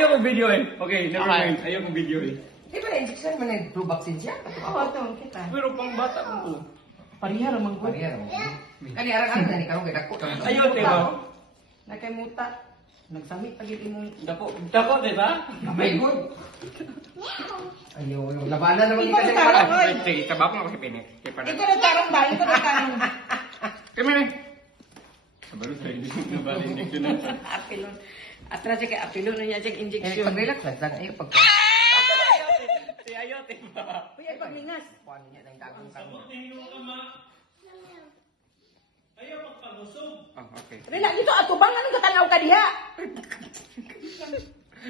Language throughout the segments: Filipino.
ayaw kong video eh. Okay, never mind. Ayaw kong video eh. Di ba na-injection mo na flu vaccine siya? Oo, ito, kita. Pero pang bata ko po. Pariha ramang ko. Pariya mo. Kani arang-arang na ni karong kay dako. Ayaw, diba? Nakaimuta. Nagsamit pag imong Dako, diba? My God. Ayaw, yung labanan naman ni Ikaw kasi nagtarong, parang. oy. Sige, tabak mo ako si Pinik. Ikaw nagtarong ba? Ikaw nagtarong. Kami na. Sabaru sa hindi ko nabalinig ko na. Apilon. Atra siya kay apilon na niya siya Eh, injection. pag-relax lang. Ayaw pag... Si Ayot, diba? Uy, ay paglingas. Kuhan niya ng dagong kami. Oh, okay. Rela, dito atubang anong katanaw ka diha?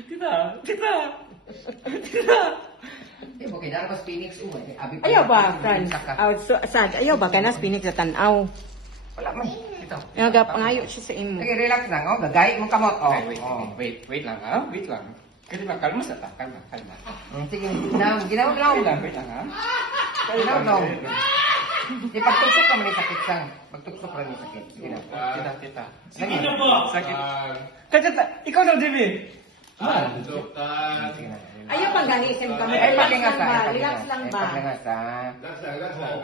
Tita, tita. Eh, okay, darabas Phoenix. Abi pa- Ayaw ba, Fran? Saka. Sad, ayaw ba ka na spinik sa tanaw? Wala man. Ito. Nagapangayo siya sa imo. Sige, relax lang. Oh, gagay mong kamot. Oh. Wait lang ha, wait lang. Kasi ba, kalma sa ta, kalma. Sige, ginaw. Wait lang ha. Ginaw. Di pagtusok ka man yung sakit sang. Pagtusok ka man yung sakit. Sige na. Tita. Sige na po. Sakit. Tita, ikaw daw, Jimmy. Sige na. Ayaw pang ganisin kami. Ay, pakingas lang ba? ha. Relax lang ba? Pakingas ha. Relax lang.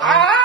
Ah!